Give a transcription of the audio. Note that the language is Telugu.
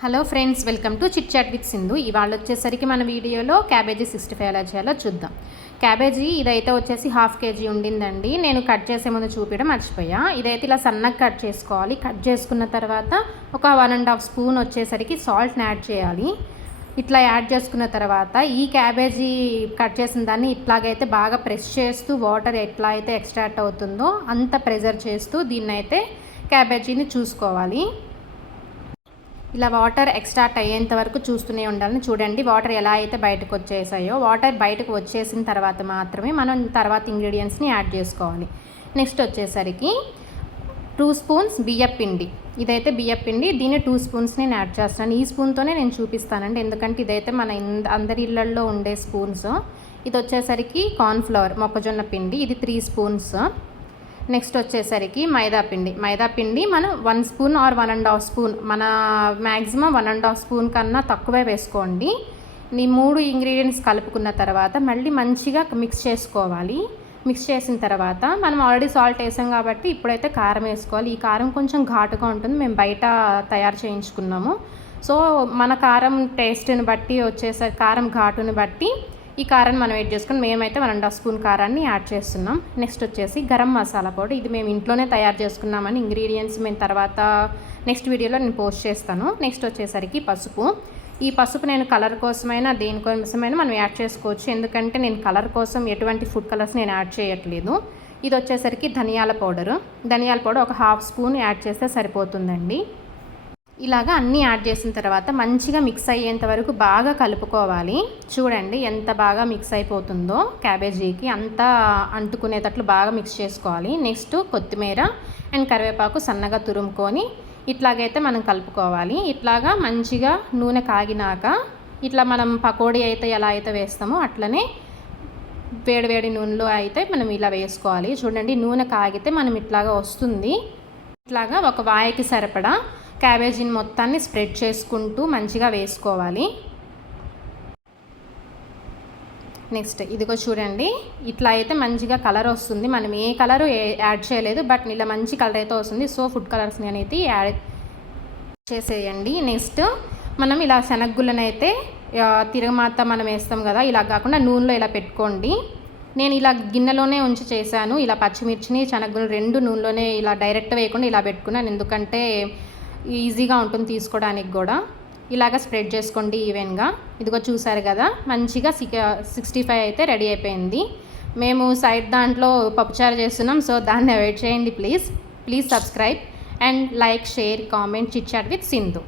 Hello friends, welcome to chit chat with Sindhu. ఇవాళ వచ్చేసరికి మన వీడియోలో క్యాబేజీ 65 ఎలా చేయాలో చూద్దాం. క్యాబేజీ ఇదైతే వచ్చేసి 1/2 kg ఉండిందండి. నేను కట్ చేసే ముందు చూపించడం మర్చిపోయా. ఇదైతే ఇలా సన్నగా కట్ చేసుకోవాలి. కట్ చేసుకున్న తర్వాత ఒక 1.5 స్పూన్ వచ్చేసరికి సాల్ట్ని యాడ్ చేయాలి. ఇట్లా యాడ్ చేసుకున్న తర్వాత ఈ క్యాబేజీ కట్ చేసిన దాన్ని ఇట్లాగైతే బాగా ప్రెస్ చేస్తూ వాటర్ ఎట్లా అయితే ఎక్స్ట్రాక్ట్ అవుతుందో అంత ప్రెజర్ చేస్తూ దీన్నైతే క్యాబేజీని చూసుకోవాలి. ఇలా వాటర్ ఎక్స్ట్రాక్ట్ అయ్యేంత వరకు చూస్తూనే ఉండాలని. చూడండి వాటర్ ఎలా అయితే బయటకు వచ్చేసాయో, వాటర్ బయటకు వచ్చేసిన తర్వాత మాత్రమే మనం తర్వాత ఇంగ్రీడియంట్స్ని యాడ్ చేసుకోవాలి. నెక్స్ట్ వచ్చేసరికి 2 స్పూన్స్ బియ్యపిండి. ఇదైతే బియ్యపిండి, దీన్ని 2 స్పూన్స్ నేను యాడ్ చేస్తాను. ఈ స్పూన్తోనే నేను చూపిస్తానండి, ఎందుకంటే ఇదైతే మన అందరి ఇళ్ళల్లో ఉండే స్పూన్స్. ఇది వచ్చేసరికి కార్న్ఫ్లవర్ మొక్కజొన్న పిండి, ఇది 3 స్పూన్స్. నెక్స్ట్ వచ్చేసరికి మైదాపిండి మనం 1 స్పూన్ ఆర్ 1.5 స్పూన్, మన మ్యాక్సిమం 1.5 స్పూన్ కన్నా తక్కువే వేసుకోండి. ఈ 3 ఇంగ్రీడియంట్స్ కలుపుకున్న తర్వాత మళ్ళీ మంచిగా మిక్స్ చేసుకోవాలి. మిక్స్ చేసిన తర్వాత మనం ఆల్రెడీ సాల్ట్ వేసాం కాబట్టి ఇప్పుడైతే కారం వేసుకోవాలి. ఈ కారం కొంచెం ఘాటుగా ఉంటుంది, మేము బయట తయారు చేయించుకున్నాము. సో మన కారం టేస్ట్ని బట్టి వచ్చేసరికి కారం ఘాటుని బట్టి ఈ కారాన్ని మనం యాడ్ చేసుకుని మేమైతే 1.5 స్పూన్ కారాన్ని యాడ్ చేస్తున్నాం. నెక్స్ట్ వచ్చేసి గరం మసాలా పౌడర్. ఇది మేము ఇంట్లోనే తయారు చేసుకున్నామని ఇంగ్రీడియంట్స్ మేము తర్వాత నెక్స్ట్ వీడియోలో నేను పోస్ట్ చేస్తాను. నెక్స్ట్ వచ్చేసరికి పసుపు. ఈ పసుపు నేను కలర్ కోసమైనా దేనికోసమైనా మనం యాడ్ చేసుకోవచ్చు, ఎందుకంటే నేను కలర్ కోసం ఎటువంటి ఫుడ్ కలర్స్ నేను యాడ్ చేయట్లేదు. ఇది వచ్చేసరికి ధనియాల పౌడర్ ఒక 1/2 స్పూన్ యాడ్ చేస్తే సరిపోతుందండి. ఇలాగా అన్నీ యాడ్ చేసిన తర్వాత మంచిగా మిక్స్ అయ్యేంత వరకు బాగా కలుపుకోవాలి. చూడండి ఎంత బాగా మిక్స్ అయిపోతుందో, క్యాబేజీకి అంతా అంటుకునేటట్లు బాగా మిక్స్ చేసుకోవాలి. నెక్స్ట్ కొత్తిమీర అండ్ కరివేపాకు సన్నగా తురుముకొని ఇట్లాగైతే మనం కలుపుకోవాలి. ఇట్లాగా మంచిగా నూనె కాగినాక ఇట్లా మనం పకోడీ అయితే ఎలా అయితే వేస్తామో అట్లనే వేడివేడి నూనెలో అయితే మనం ఇలా వేసుకోవాలి. చూడండి నూనె కాగితే మనం ఇట్లాగా వస్తుంది. ఇట్లాగా ఒక వాయికి సరిపడా క్యాబేజీని మొత్తాన్ని స్ప్రెడ్ చేసుకుంటూ మంచిగా వేసుకోవాలి. నెక్స్ట్ ఇదిగో చూడండి ఇట్లా అయితే మంచిగా కలర్ వస్తుంది. మనం ఏ కలరు యాడ్ చేయలేదు, బట్ ఇలా మంచి కలర్ అయితే వస్తుంది. సో ఫుడ్ కలర్స్ని అనేది యాడ్ చేసేయండి. నెక్స్ట్ మనం ఇలా శనగగుళ్ళను అయితే తిరగమాత మనం వేస్తాం కదా, ఇలా కాకుండా నూనెలో ఇలా పెట్టుకోండి. నేను ఇలా గిన్నెలోనే ఉంచి చేశాను. ఇలా పచ్చిమిర్చిని శనగగుళ్ళు 2 నూనెలోనే ఇలా డైరెక్ట్ వేయకుండా ఇలా పెట్టుకున్నాను, ఎందుకంటే ఈజీగా ఉంటుంది తీసుకోవడానికి కూడా. ఇలాగ స్ప్రెడ్ చేసుకోండి ఈవెన్గా. ఇదిగో చూసారు కదా మంచిగా 65 అయితే రెడీ అయిపోయింది. మేము సైడ్ దాంట్లో పప్పుచారు చేస్తున్నాం, సో దాన్ని అవాయిడ్ చేయండి please. Subscribe and like, share, comment. Chit chat with Sindhu.